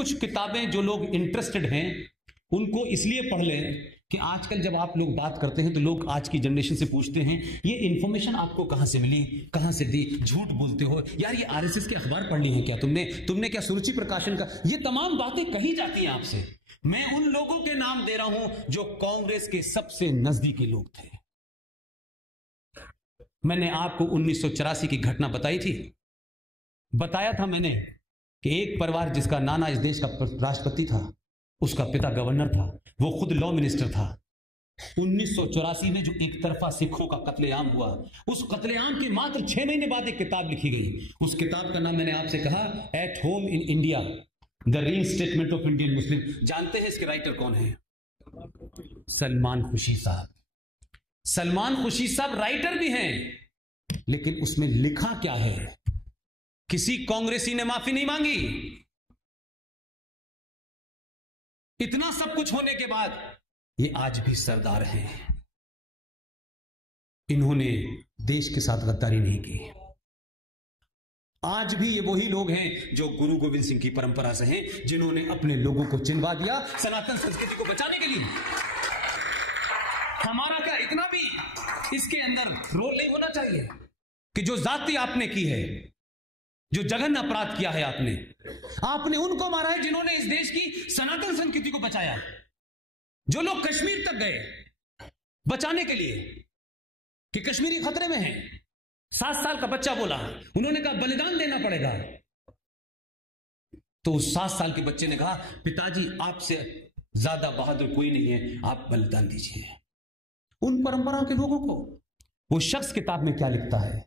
कुछ किताबें जो लोग इंटरेस्टेड हैं उनको इसलिए पढ़ लें कि आजकल जब आप लोग बात करते हैं तो लोग आज की जनरेशन से पूछते हैं ये इंफॉर्मेशन आपको कहां से मिली, कहां से दी, झूठ बोलते हो यार, ये आरएसएस के अखबार पढ़ ली हैं क्या तुमने क्या सुरुचि प्रकाशन का, ये तमाम बातें कही जाती हैं आपसे। मैं उन लोगों के नाम दे रहा हूं जो कांग्रेस के सबसे नजदीकी लोग थे। मैंने आपको 1984 की घटना बताई थी, बताया था मैंने कि एक परिवार जिसका नाना इस देश का राष्ट्रपति था, उसका पिता गवर्नर था, वो खुद लॉ मिनिस्टर था। 1984 में जो एक तरफा सिखों का कत्लेआम हुआ, उस कत्लेआम के मात्र 6 महीने बाद एक किताब लिखी गई। उस किताब का नाम मैंने आपसे कहा, at home in India, the reinstatement of Indian Muslim. जानते हैं इसके राइटर कौन है? सलमान खुर्शीद साहब। सलमान खुर्शीद साहब राइटर भी हैं, लेकिन उसमें लिखा क्या है? किसी कांग्रेसी ने माफी नहीं मांगी। इतना सब कुछ होने के बाद ये आज भी सरदार हैं। इन्होंने देश के साथ गद्दारी नहीं की। आज भी ये वही लोग हैं जो गुरु गोविंद सिंह की परंपरा से हैं, जिन्होंने अपने लोगों को चिनवा दिया सनातन संस्कृति को बचाने के लिए। हमारा क्या इतना भी इसके अंदर रोल नहीं होना चाहिए कि जो जाति आपने की है, जो जघन्य अपराध किया है आपने उनको मारा है जिन्होंने इस देश की सनातन संस्कृति को बचाया। जो लोग कश्मीर तक गए बचाने के लिए कि कश्मीरी खतरे में है, 7 साल का बच्चा बोला, उन्होंने कहा बलिदान देना पड़ेगा। तो उस 7 साल के बच्चे ने कहा, पिताजी आपसे ज्यादा बहादुर कोई नहीं है, आप बलिदान दीजिए। उन परंपराओं के लोगों को वो शख्स किताब में क्या लिखता है,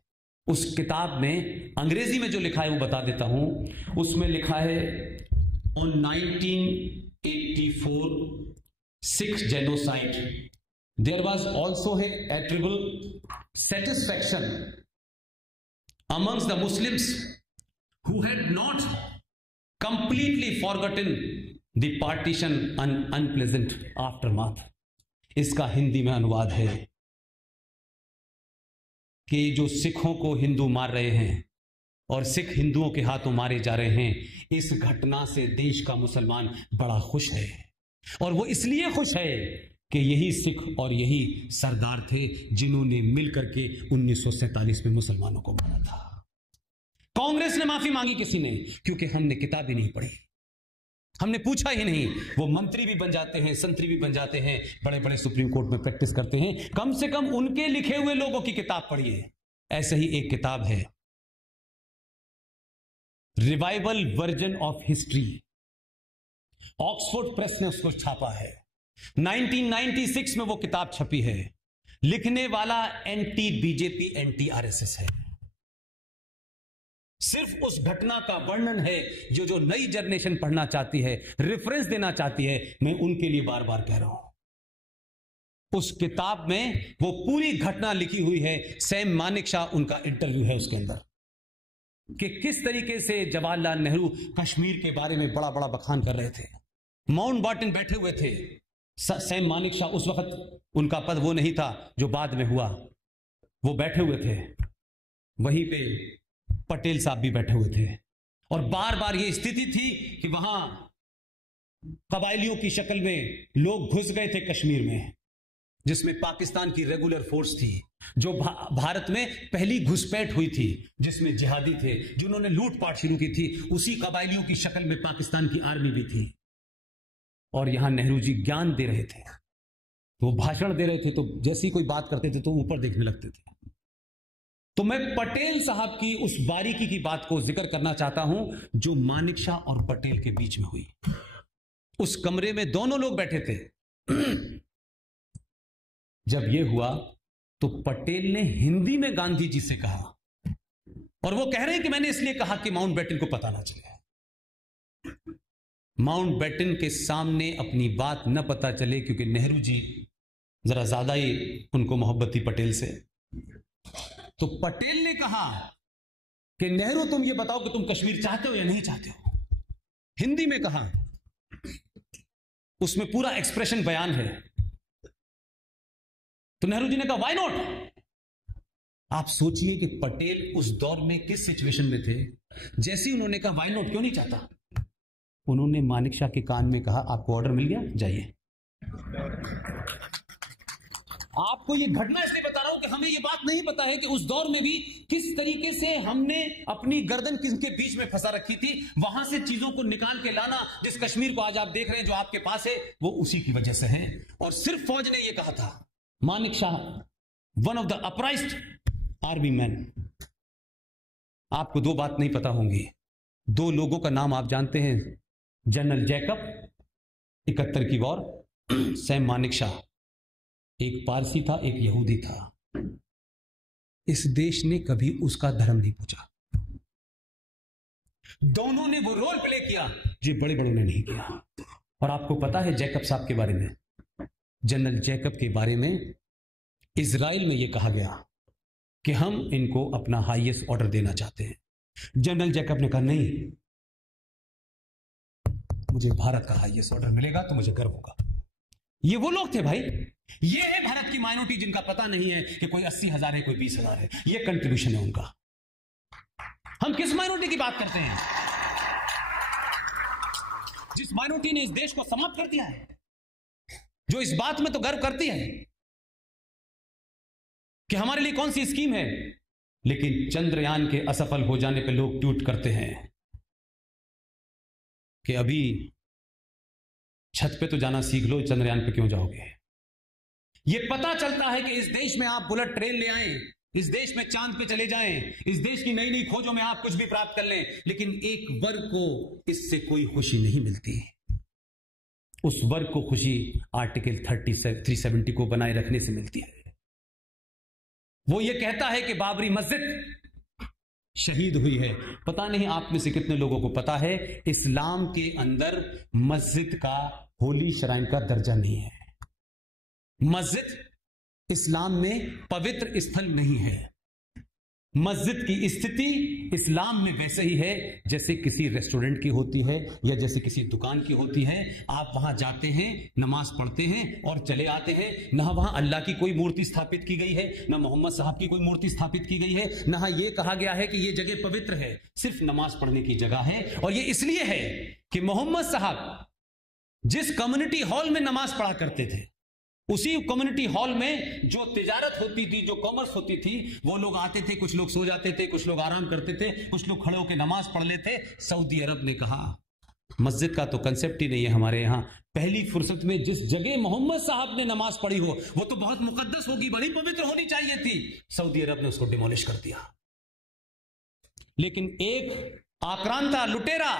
उस किताब में अंग्रेजी में जो लिखा है वो बता देता हूं। उसमें लिखा है, on 1984 Sikh genocide there was also a terrible satisfaction amongst the Muslims who had not completely forgotten the partition and unpleasant aftermath। इसका हिंदी में अनुवाद है कि जो सिखों को हिंदू मार रहे हैं और सिख हिंदुओं के हाथों मारे जा रहे हैं, इस घटना से देश का मुसलमान बड़ा खुश है। और वो इसलिए खुश है कि यही सिख और यही सरदार थे जिन्होंने मिलकर के 1947 में मुसलमानों को मारा था। कांग्रेस ने माफी मांगी किसी ने? क्योंकि हमने किताब ही नहीं पढ़ी, हमने पूछा ही नहीं। वो मंत्री भी बन जाते हैं, संतरी भी बन जाते हैं, बड़े बड़े सुप्रीम कोर्ट में प्रैक्टिस करते हैं, कम से कम उनके लिखे हुए लोगों की किताब पढ़िए। ऐसे ही एक किताब है, revival version of history, Oxford press ने उसको छापा है। 1996 में वो किताब छपी है। लिखने वाला एंटी बीजेपी एंटी आरएसएस है। सिर्फ उस घटना का वर्णन है जो नई जनरेशन पढ़ना चाहती है, रेफरेंस देना चाहती है। मैं उनके लिए बार बार कह रहा हूं, उस किताब में वो पूरी घटना लिखी हुई है। सैम मानेकशॉ उनका इंटरव्यू है उसके अंदर, कि किस तरीके से जवाहरलाल नेहरू कश्मीर के बारे में बड़ा बड़ा बखान कर रहे थे। माउंटबेटन बैठे हुए थे, सैम मानेकशॉ उस वक्त उनका पद वो नहीं था जो बाद में हुआ, वो बैठे हुए थे। वहीं पे पटेल साहब भी बैठे हुए थे, और बार बार ये स्थिति थी कि वहां कबायलियों की शक्ल में लोग घुस गए थे कश्मीर में, जिसमें पाकिस्तान की रेगुलर फोर्स थी, जो भारत में पहली घुसपैठ हुई थी, जिसमें जिहादी थे जिन्होंने लूटपाट शुरू की थी। उसी कबायलियों की शक्ल में पाकिस्तान की आर्मी भी थी। और यहां नेहरू जी ज्ञान दे रहे थे, वो भाषण दे रहे थे, तो जैसी कोई बात करते थे तो ऊपर देखने लगते थे। तो मैं पटेल साहब की उस बारीकी की बात को जिक्र करना चाहता हूं जो मानेकशॉ और पटेल के बीच में हुई। उस कमरे में दोनों लोग बैठे थे। जब यह हुआ तो पटेल ने हिंदी में गांधी जी से कहा, और वो कह रहे हैं कि मैंने इसलिए कहा कि माउंटबेटन को पता ना चले, माउंटबेटन के सामने अपनी बात न पता चले, क्योंकि नेहरू जी जरा ज्यादा ही उनको मोहब्बत थी पटेल से। तो पटेल ने कहा कि नेहरू तुम ये बताओ कि तुम कश्मीर चाहते हो या नहीं चाहते हो। हिंदी में कहा, उसमें पूरा एक्सप्रेशन बयान है। तो नेहरू जी ने कहा व्हाई नॉट। आप सोचिए कि पटेल उस दौर में किस सिचुएशन में थे। जैसे ही उन्होंने कहा व्हाई नॉट, क्यों नहीं चाहता, उन्होंने मानिक शाह के कान में कहा, आपको ऑर्डर मिल गया, जाइए। आपको ये घटना इसलिए बता रहा हूं कि हमें ये बात नहीं पता है कि उस दौर में भी किस तरीके से हमने अपनी गर्दन किसके बीच में फंसा रखी थी। वहां से चीजों को निकाल के लाना, जिस कश्मीर को आज आप देख रहे हैं जो आपके पास है, वो उसी की वजह से है। और सिर्फ फौज ने ये कहा था, Manik Shah one of the upraised army man. आपको दो बात नहीं पता होंगी, दो लोगों का नाम आप जानते हैं, जनरल जैकब 71 की वॉर, सैम मानिक शाह। एक पारसी था, एक यहूदी था। इस देश ने कभी उसका धर्म नहीं पूछा। दोनों ने वो रोल प्ले किया जो बड़े बड़ों ने नहीं किया। और आपको पता है जैकब साहब के बारे में, जनरल जैकब के बारे में इजराइल में यह कहा गया कि हम इनको अपना हाईएस्ट ऑर्डर देना चाहते हैं। जनरल जैकब ने कहा, नहीं, मुझे भारत का हाईएस्ट ऑर्डर मिलेगा तो मुझे गर्व होगा। ये वो लोग थे भाई, ये है भारत की माइनॉरिटी जिनका पता नहीं है कि कोई 80,000 है, कोई 20,000 है। ये कंट्रीब्यूशन है उनका। हम किस माइनॉरिटी की बात करते हैं? जिस माइनॉरिटी ने इस देश को समाप्त कर दिया है, जो इस बात में तो गर्व करती है कि हमारे लिए कौन सी स्कीम है, लेकिन चंद्रयान के असफल हो जाने पे लोग ट्वीट करते हैं कि अभी छत पे तो जाना सीख लो, चंद्रयान पे क्यों जाओगे? ये पता चलता है कि इस देश में आप बुलेट ट्रेन ले आए, इस देश में चांद पे चले जाएं, इस देश की नई नई खोजों में आप कुछ भी प्राप्त कर लें, लेकिन एक वर्ग को इससे कोई खुशी नहीं मिलती। उस वर्ग को खुशी आर्टिकल 370 को बनाए रखने से मिलती है। वो ये कहता है कि बाबरी मस्जिद शहीद हुई है। पता नहीं आप में से कितने लोगों को पता है, इस्लाम के अंदर मस्जिद का, होली श्राइन का दर्जा नहीं है। मस्जिद इस्लाम में पवित्र स्थल नहीं है। मस्जिद की स्थिति इस्लाम में वैसे ही है जैसे किसी रेस्टोरेंट की होती है या जैसे किसी दुकान की होती है। आप वहां जाते हैं, नमाज पढ़ते हैं और चले आते हैं। ना वहां अल्लाह की कोई मूर्ति स्थापित की गई है, ना मोहम्मद साहब की कोई मूर्ति स्थापित की गई है, ना ये कहा गया है कि ये जगह पवित्र है, सिर्फ नमाज पढ़ने की जगह है। और ये इसलिए है कि मोहम्मद साहब जिस कम्युनिटी हॉल में नमाज पढ़ा करते थे, उसी कम्युनिटी हॉल में जो तिजारत होती थी, जो कॉमर्स होती थी, वो लोग आते थे, कुछ लोग सो जाते थे, कुछ लोग आराम करते थे, कुछ लोग खड़े होकर नमाज पढ़ लेते। सऊदी अरब ने कहा मस्जिद का तो कंसेप्ट ही नहीं है हमारे यहां। पहली फुर्सत में जिस जगह मोहम्मद साहब ने नमाज पढ़ी हो वो तो बहुत मुकद्दस होगी, बड़ी पवित्र होनी चाहिए थी। सऊदी अरब ने उसको डिमोलिश कर दिया। लेकिन एक आक्रांता लुटेरा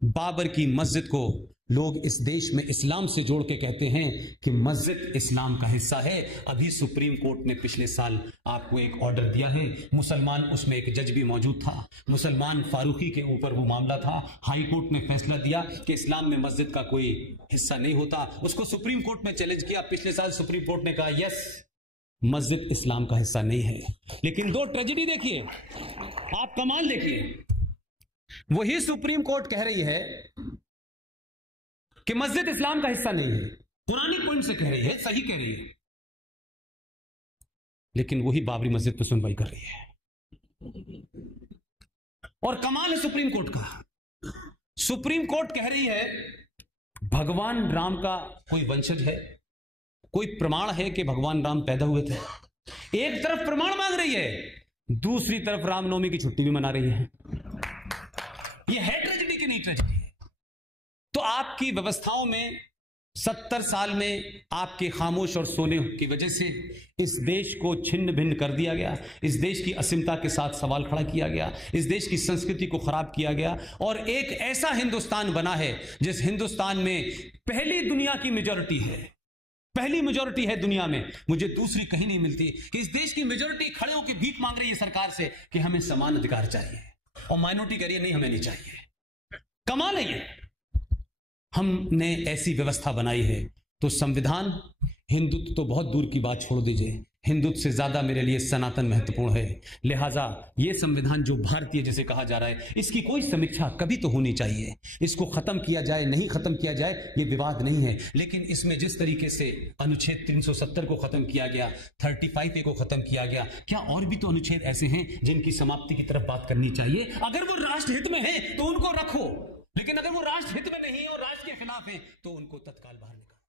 बाबर की मस्जिद को लोग इस देश में इस्लाम से जोड़ के कहते हैं कि मस्जिद इस्लाम का हिस्सा है। अभी सुप्रीम कोर्ट ने पिछले साल आपको एक ऑर्डर दिया है, मुसलमान, उसमें एक जज भी मौजूद था, मुसलमान फारूकी के ऊपर वो मामला था। हाई कोर्ट ने फैसला दिया कि इस्लाम में मस्जिद का कोई हिस्सा नहीं होता। उसको सुप्रीम कोर्ट में चैलेंज किया। पिछले साल सुप्रीम कोर्ट ने कहा यस, मस्जिद इस्लाम का हिस्सा नहीं है। लेकिन दो ट्रेजेडी देखिए, आप कमाल देखिए। वही सुप्रीम कोर्ट कह रही है कि मस्जिद इस्लाम का हिस्सा नहीं है, पुरानी पॉइंट से कह रही है, सही कह रही है, लेकिन वही बाबरी मस्जिद पर सुनवाई कर रही है। और कमाल है सुप्रीम कोर्ट का, सुप्रीम कोर्ट कह रही है भगवान राम का कोई वंशज है, कोई प्रमाण है कि भगवान राम पैदा हुए थे। एक तरफ प्रमाण मांग रही है, दूसरी तरफ रामनवमी की छुट्टी भी मना रही है। यह है ट्रेजेडी की नहीं ट्रेजेडी? तो आपकी व्यवस्थाओं में 70 साल में आपके खामोश और सोने की वजह से इस देश को छिन्न भिन्न कर दिया गया, इस देश की अस्मिता के साथ सवाल खड़ा किया गया, इस देश की संस्कृति को खराब किया गया। और एक ऐसा हिंदुस्तान बना है जिस हिंदुस्तान में पहली दुनिया की मेजॉरिटी है, पहली मेजॉरिटी है दुनिया में, मुझे दूसरी कहीं नहीं मिलती, कि इस देश की मेजॉरिटी खड़े होकर भीख मांग रही है सरकार से कि हमें समान अधिकार चाहिए, और माइनॉरिटी कह रही है नहीं, हमें नहीं चाहिए। कमाल है ये। हमने ऐसी व्यवस्था बनाई है। तो संविधान, हिंदुत्व तो बहुत दूर की बात छोड़ दीजिए, हिंदुत्व से ज्यादा मेरे लिए सनातन महत्वपूर्ण है। लिहाजा ये संविधान जो भारतीय जिसे कहा जा रहा है, इसकी कोई समीक्षा कभी तो होनी चाहिए। इसको खत्म किया जाए, नहीं खत्म किया जाए, ये विवाद नहीं है। लेकिन इसमें जिस तरीके से अनुच्छेद 370 को खत्म किया गया, 35A को खत्म किया गया, क्या और भी तो अनुच्छेद ऐसे हैं जिनकी समाप्ति की तरफ बात करनी चाहिए? अगर वो राष्ट्र हित में है तो उनको रखो, लेकिन अगर वो राष्ट्र हित में नहीं है और राष्ट्र के खिलाफ है तो उनको तत्काल बाहर निकाल।